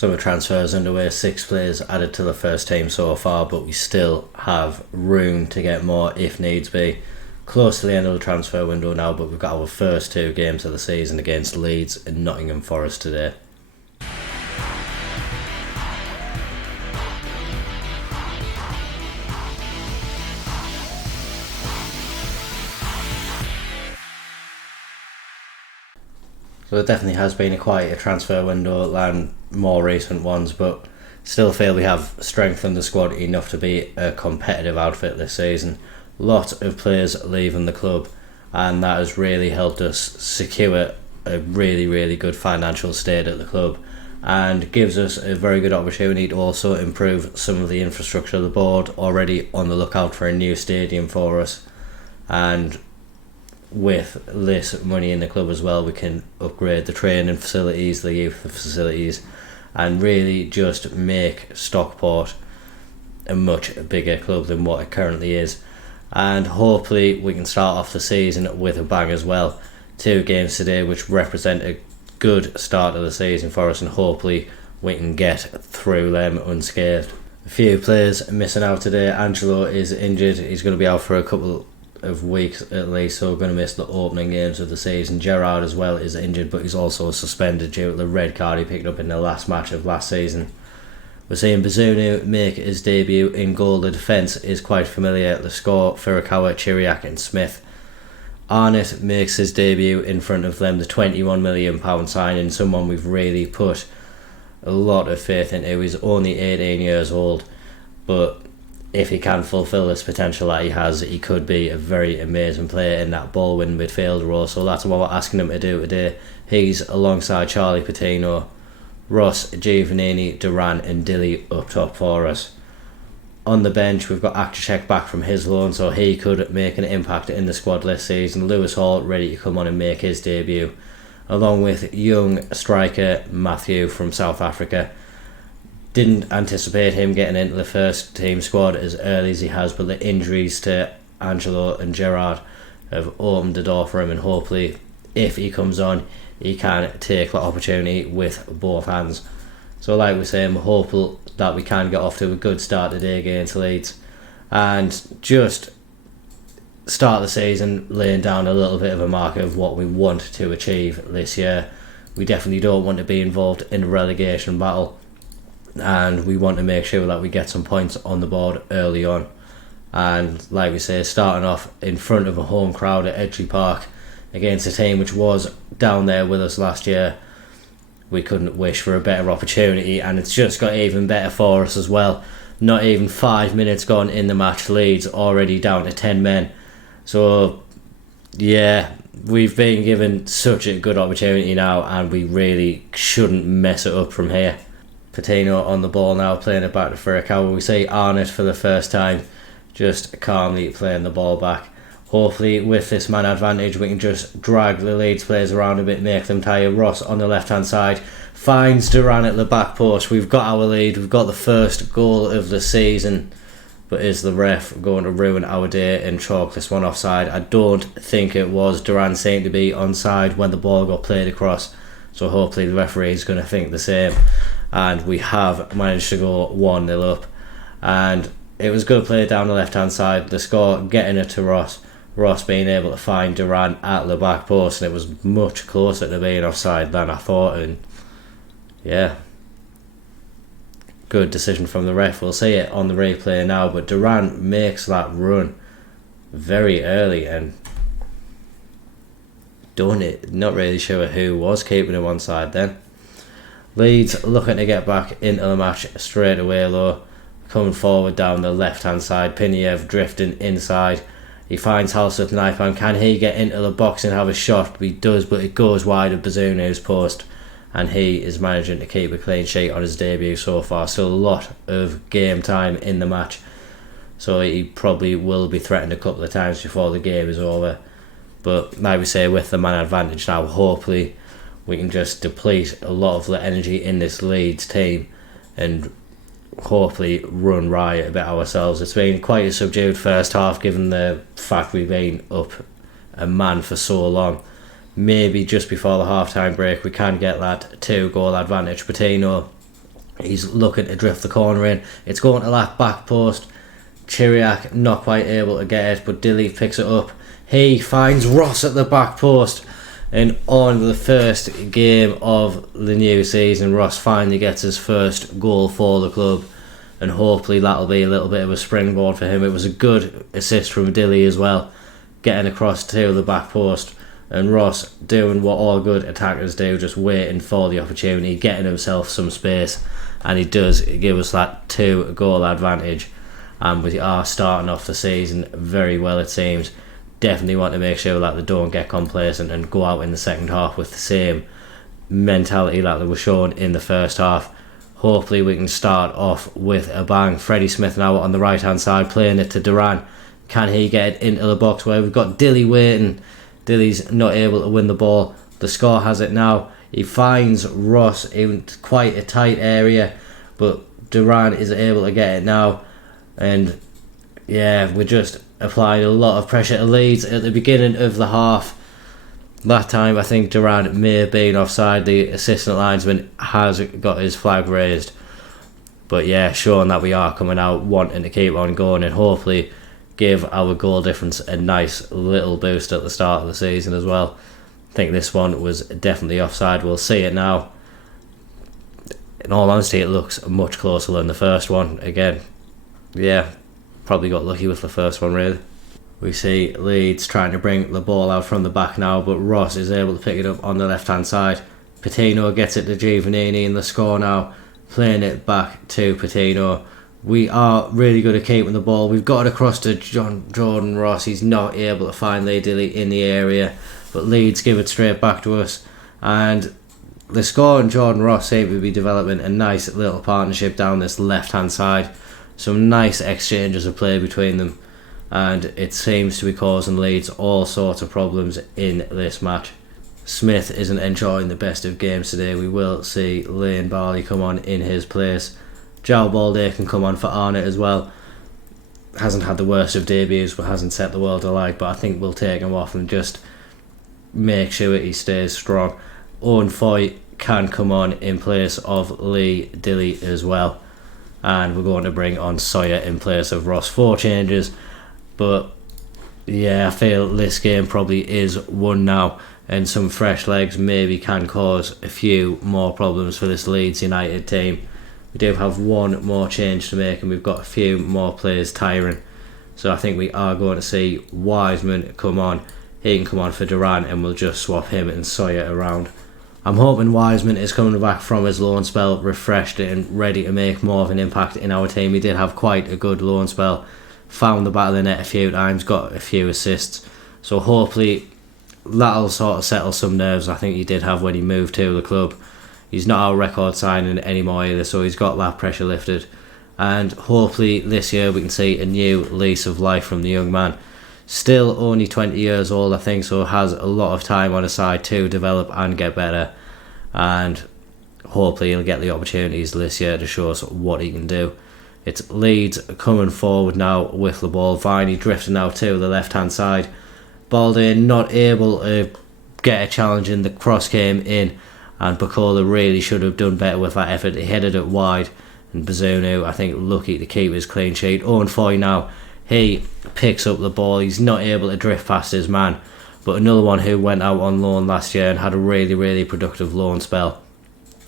Summer transfers underway, 6 players added to the first team so far, but we still have room to get more if needs be. Close to the end of the transfer window now, but we've got our first 2 games of the season against Leeds and Nottingham Forest today. So it definitely has been quite a transfer window than more recent ones, but still feel we have strengthened the squad enough to be a competitive outfit this season. Lot of players leaving the club, and that has really helped us secure a really good financial state at the club, and gives us a very good opportunity to also improve some of the infrastructure of the board. Already on the lookout for a new stadium for us, and with this money in the club as well, we can upgrade the training facilities, the youth facilities, and really just make Stockport a much bigger club than what it currently is. And hopefully we can start off the season with a bang as well. 2 games today which represent a good start of the season for us, and hopefully we can get through them unscathed. A few players missing out today. Angelo is injured, he's going to be out for a couple of weeks at least, so we're going to miss the opening games of the season. Gerrard as well is injured, but he's also suspended due to the red card he picked up in the last match of last season. We're seeing Bazunu make his debut in goal. The defence is quite familiar. The score: Furukawa, Chiriak and Smith. Arnott makes his debut in front of them, the £21 million signing, someone we've really put a lot of faith into. He's only 18 years old, but if he can fulfil this potential that he has, he could be a very amazing player in that ball-winning midfield role. So that's what we're asking him to do today. He's alongside Charlie Patino, Ross, Giovannini, Duran and Dilly up top for us. On the bench, we've got Akcicek back from his loan, so he could make an impact in the squad this season. Lewis Hall ready to come on and make his debut, along with young striker Matthew from South Africa. Didn't anticipate him getting into the first team squad as early as he has, but the injuries to Angelo and Gerrard have opened the door for him, and hopefully if he comes on he can take the opportunity with both hands. So like we say, I'm hopeful that we can get off to a good start today against Leeds and just start the season laying down a little bit of a marker of what we want to achieve this year. We definitely don't want to be involved in a relegation battle, and we want to make sure that we get some points on the board early on. And like we say, starting off in front of a home crowd at Edgley Park against a team which was down there with us last year, we couldn't wish for a better opportunity, and it's just got even better for us as well. Not even 5 minutes gone in the match, Leeds already down to 10 men. So yeah, we've been given such a good opportunity now, and we really shouldn't mess it up from here. Patino on the ball now, playing it back to Furukawa. We see Arnott for the first time, just calmly playing the ball back. Hopefully with this man advantage we can just drag the Leeds players around a bit, make them tired. Ross on the left hand side finds Duran at the back post. We've got our lead, we've got the first goal of the season, but is the ref going to ruin our day and chalk this one offside? I don't think it was. Duran seemed to be onside when the ball got played across, so hopefully the referee is going to think the same. And we have managed to go 1-0 up, and it was good play down the left hand side. The score getting it to Ross being able to find Duran at the back post, and it was much closer to being offside than I thought. And yeah, good decision from the ref. We'll see it on the replay now, but Duran makes that run very early and done it. Not really sure who was keeping him onside then. Leeds looking to get back into the match straight away though, coming forward down the left hand side. Piniev drifting inside, he finds Halseth Knifeman. Can he get into the box and have a shot? He does, but it goes wide of Bazunu's post, and he is managing to keep a clean sheet on his debut so far. Still a lot of game time in the match, so he probably will be threatened a couple of times before the game is over. But like we say, with the man advantage now, hopefully we can just deplete a lot of the energy in this Leeds team and hopefully run riot a bit ourselves. It's been quite a subdued first half given the fact we've been up a man for so long. Maybe just before the half time break we can get that 2-goal advantage. Patino He's looking to drift the corner in. It's going to that back post. Chiriak not quite able to get it, but Dilly picks it up. He finds Ross at the back post. And on the first game of the new season, Ross finally gets his first goal for the club. And hopefully that'll be a little bit of a springboard for him. It was a good assist from Dilly as well, getting across to the back post. And Ross doing what all good attackers do, just waiting for the opportunity, getting himself some space. And he does give us that 2-goal advantage. And we are starting off the season very well, it seems. Definitely want to make sure that they don't get complacent and go out in the second half with the same mentality that they were shown in the first half. Hopefully we can start off with a bang. Freddie Smith now on the right hand side, playing it to Duran. Can he get it into the box where we've got Dilly waiting? Dilly's not able to win the ball. The score has it now. He finds Ross in quite a tight area, but Duran is able to get it now. And yeah, we just applied a lot of pressure to Leeds at the beginning of the half. That time I think Duran may have been offside. The assistant linesman has got his flag raised. But yeah, showing that we are coming out wanting to keep on going and hopefully give our goal difference a nice little boost at the start of the season as well. I think this one was definitely offside. We'll see it now. In all honesty, it looks much closer than the first one. Again, yeah, probably got lucky with the first one really. We see Leeds trying to bring the ball out from the back now, but Ross is able to pick it up on the left hand side. Patino gets it to Giovannini in the score now, playing it back to Patino. We are really good at keeping the ball. We've got it across to Jordan Ross. He's not able to find Lee Dilly in the area, but Leeds give it straight back to us. And the score and Jordan Ross seem to be developing a nice little partnership down this left hand side. Some nice exchanges of play between them, and it seems to be causing Leeds all sorts of problems in this match. Smith isn't enjoying the best of games today. We will see Lane Barley come on in his place. Joe Balde can come on for Arnott as well. Hasn't had the worst of debuts, but hasn't set the world alight, but I think we'll take him off and just make sure he stays strong. Owen Foy can come on in place of Lee Dilly as well. And we're going to bring on Sawyer in place of Ross. 4 changes, but yeah, I feel this game probably is won now, and some fresh legs maybe can cause a few more problems for this Leeds United team. We do have one more change to make, and we've got a few more players tiring, so I think we are going to see Wiseman come on. He can come on for Duran, and we'll just swap him and Sawyer around. I'm hoping Wiseman is coming back from his loan spell refreshed and ready to make more of an impact in our team. He did have quite a good loan spell, found the back of the net a few times, got a few assists, so hopefully that'll sort of settle some nerves I think he did have when he moved to the club. He's not our record signing anymore either, so he's got that pressure lifted, and hopefully this year we can see a new lease of life from the young man. Still only 20 years old I think, so has a lot of time on his side to develop and get better, and hopefully he'll get the opportunities this year to show us what he can do. It's Leeds coming forward now with the ball. Viney drifting now to the left hand side. Balde not able to get a challenge in. The cross came in, and Bacola really should have done better with that effort. He headed it wide, and Bazunu I think lucky to keep his clean sheet. Owen Foy now, he picks up the ball. He's not able to drift past his man, but another one who went out on loan last year and had a really productive loan spell.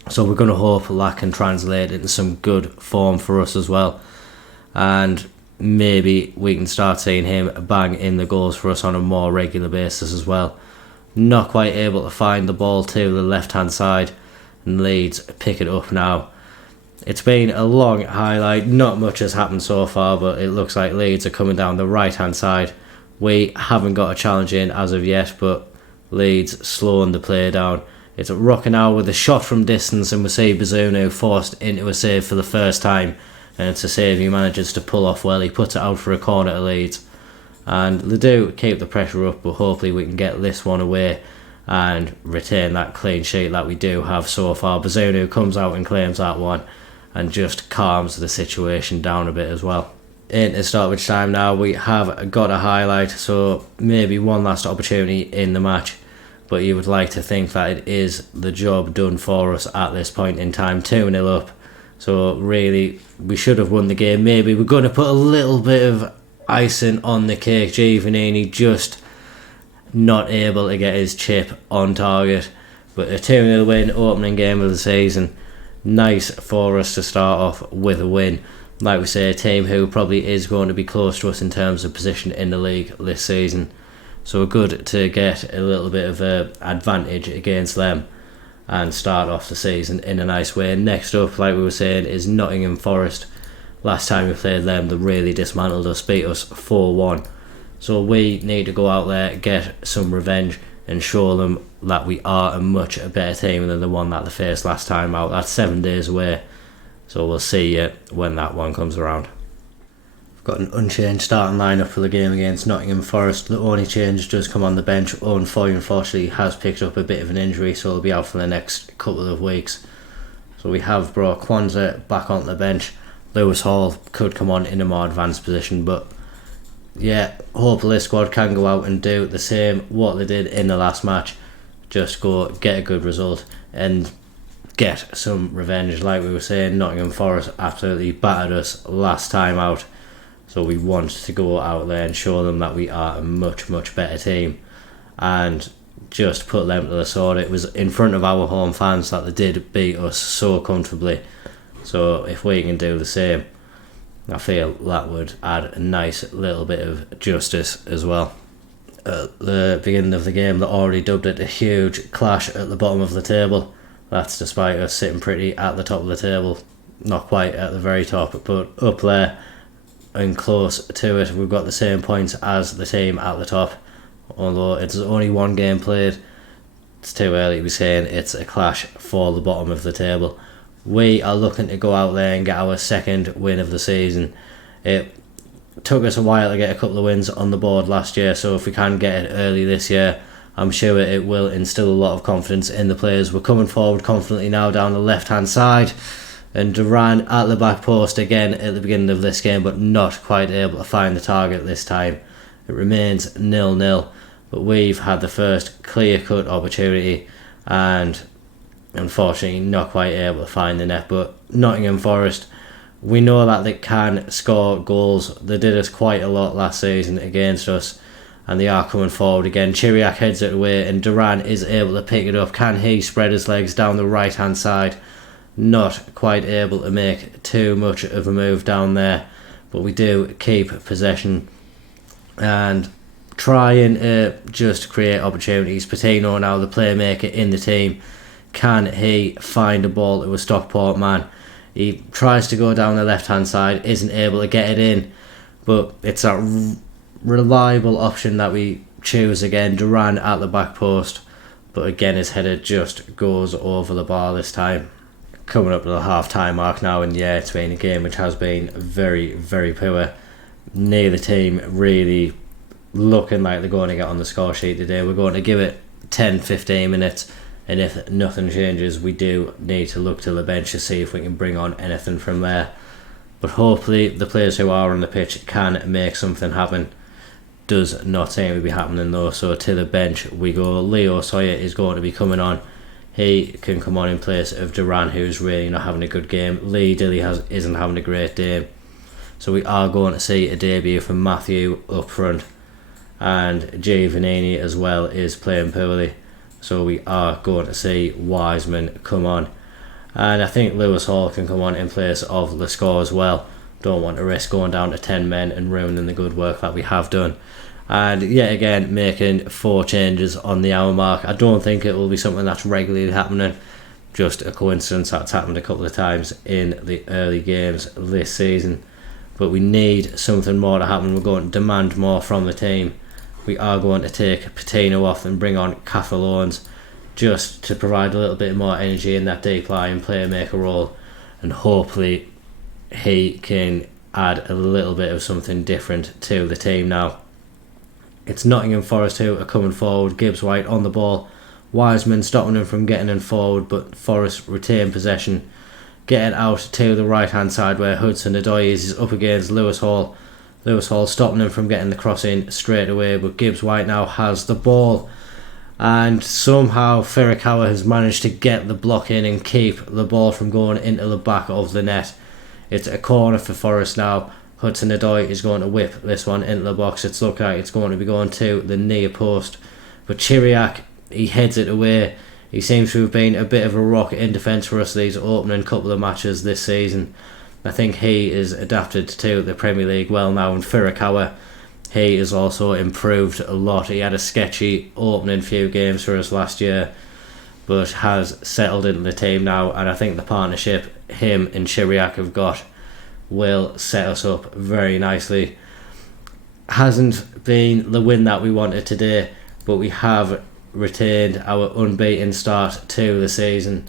So we're going to hope that can translate into some good form for us as well, and maybe we can start seeing him bang in the goals for us on a more regular basis as well. Not quite able to find the ball to the left hand side, and Leeds pick it up now. It's been a long highlight, not much has happened so far, but it looks like Leeds are coming down the right hand side. We haven't got a challenge in as of yet, but Leeds slowing the play down. It's Rocker now with a shot from distance, and we see Bazunu forced into a save for the first time, and it's a save he manages to pull off well. He puts it out for a corner to Leeds, and they do keep the pressure up, but hopefully we can get this one away and retain that clean sheet that we do have so far. Bazunu comes out and claims that one and just calms the situation down a bit as well. Into stoppage time now, we have got a highlight, so maybe one last opportunity in the match, but you would like to think that it is the job done for us at this point in time. 2-0 up, So really, we should have won the game. Maybe we're going to put a little bit of icing on the cake. Giovannini just not able to get his chip on target. But a 2-0 win, opening game of the season. Nice for us to start off with a win. Like we say, a team who probably is going to be close to us in terms of position in the league this season. So good to get a little bit of an advantage against them and start off the season in a nice way. Next up, like we were saying, is Nottingham Forest. Last time we played them, they really dismantled us, beat us 4-1. So we need to go out there, get some revenge and show them that we are a much better team than the one that they faced last time out. That's 7 days away, so we'll see you when that one comes around. We've got an unchanged starting lineup for the game against Nottingham Forest. The only change does come on the bench. Owen Foy unfortunately has picked up a bit of an injury, so he'll be out for the next couple of weeks. So we have brought Kwanzaa back onto the bench. Lewis Hall could come on in a more advanced position, but yeah, hopefully this squad can go out and do the same what they did in the last match. Just go get a good result and get some revenge. Like we were saying, Nottingham Forest absolutely battered us last time out, so we want to go out there and show them that we are a much better team and just put them to the sword. It was in front of our home fans that they did beat us so comfortably, so if we can do the same, I feel that would add a nice little bit of justice as well. At the beginning of the game, they already dubbed it a huge clash at the bottom of the table. That's despite us sitting pretty at the top of the table. Not quite at the very top, but up there and close to it. We've got the same points as the team at the top, although it's only one game played. It's too early to be saying it's a clash for the bottom of the table. We are looking to go out there and get our second win of the season. It took us a while to get a couple of wins on the board last year, so if we can get it early this year, I'm sure it will instill a lot of confidence in the players. We're coming forward confidently now down the left hand side, and Duran at the back post again at the beginning of this game, but not quite able to find the target this time. It remains 0-0, but we've had the first clear cut opportunity and unfortunately not quite able to find the net. But Nottingham Forest, we know that they can score goals. They did us quite a lot last season against us, and they are coming forward again. Chiriak heads it away and Duran is able to pick it up. Can he spread his legs down the right hand side? Not quite able to make too much of a move down there, but we do keep possession and try and just create opportunities. Patino now the playmaker in the team. Can he find a ball to a Stockport man? He tries to go down the left hand side, isn't able to get it in, but it's a reliable option that we choose again. Duran at the back post, but again his header just goes over the bar this time. Coming up to the half time mark now, and yeah, it's been a game which has been very poor. Neither team really looking like they're going to get on the score sheet today. We're going to give it 10-15 minutes, and if nothing changes, we do need to look to the bench to see if we can bring on anything from there. But hopefully the players who are on the pitch can make something happen. Does not seem to be happening though, so to the bench we go. Leo Sawyer is going to be coming on. He can come on in place of Duran, who's really not having a good game. Lee Dilly isn't having a great day, so we are going to see a debut from Matthew up front, and Giovannini as well is playing poorly. So we are going to see Wiseman come on. And I think Lewis Hall can come on in place of the score as well. Don't want to risk going down to 10 men and ruining the good work that we have done. And yet again, making 4 changes on the hour mark. I don't think it will be something that's regularly happening. Just a coincidence that's happened a couple of times in the early games this season. But we need something more to happen. We're going to demand more from the team. We are going to take Patino off and bring on Cathal Owens just to provide a little bit more energy in that deep line playmaker role, and hopefully he can add a little bit of something different to the team now. It's Nottingham Forest who are coming forward. Gibbs White on the ball. Wiseman stopping him from getting in forward, but Forest retain possession. Getting out to the right hand side where Hudson Odoi is up against Lewis Hall. Lewis Hall stopping him from getting the cross in straight away, but Gibbs White now has the ball and somehow Furukawa has managed to get the block in and keep the ball from going into the back of the net. It's a corner for Forest now. Hudson-Odoi is going to whip this one into the box. It's looking like it's going to be going to the near post, but Chiriak, he heads it away. He seems to have been a bit of a rock in defence for us these opening couple of matches this season. I think he is adapted to the Premier League well now, and Furukawa, he has also improved a lot. He had a sketchy opening few games for us last year, but has settled into the team now, and I think the partnership him and Chiriak have got will set us up very nicely. Hasn't been the win that we wanted today, but we have retained our unbeaten start to the season,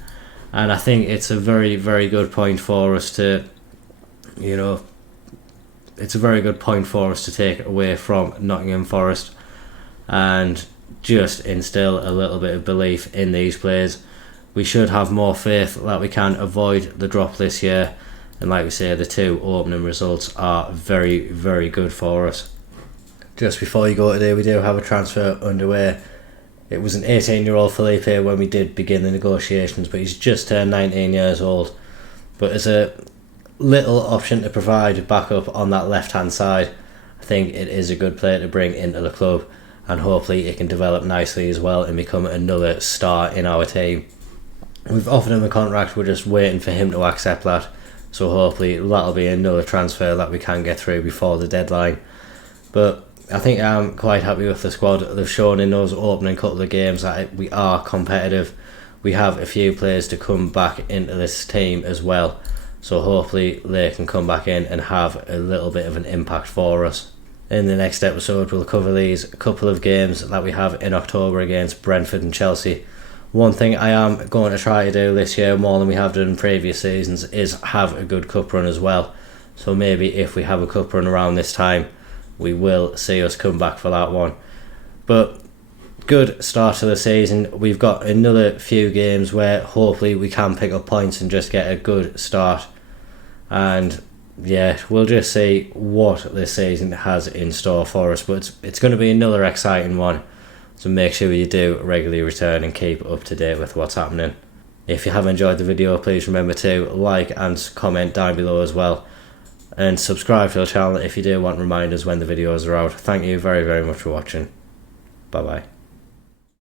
and I think it's a very, very good point for us to, it's a very good point for us to take away from Nottingham Forest and just instill a little bit of belief in these players. We should have more faith that we can avoid the drop this year, and like we say, the two opening results are very, very good for us. Just before you go today, we do have a transfer underway. It was an 18-year-old Felipe when we did begin the negotiations, but he's just turned 19 years old. But as a little option to provide backup on that left-hand side, I think it is a good player to bring into the club, and hopefully it can develop nicely as well and become another star in our team. We've offered him a contract, we're just waiting for him to accept that, so hopefully that'll be another transfer that we can get through before the deadline. But I think I'm quite happy with the squad. They've shown in those opening couple of games that we are competitive. We have a few players to come back into this team as well, so hopefully they can come back in and have a little bit of an impact for us. In the next episode we'll cover these couple of games that we have in October against Brentford and Chelsea. One thing I am going to try to do this year, more than we have done in previous seasons, is have a good cup run as well. So maybe if we have a cup run around this time, we will see us come back for that one. But good start to the season. We've got another few games where hopefully we can pick up points and just get a good start. And yeah, we'll just see what this season has in store for us. But it's going to be another exciting one. So make sure you do regularly return and keep up to date with what's happening. If you have enjoyed the video, please remember to like and comment down below as well. And subscribe to the channel if you do want reminders when the videos are out. Thank you very, very much for watching. Bye bye.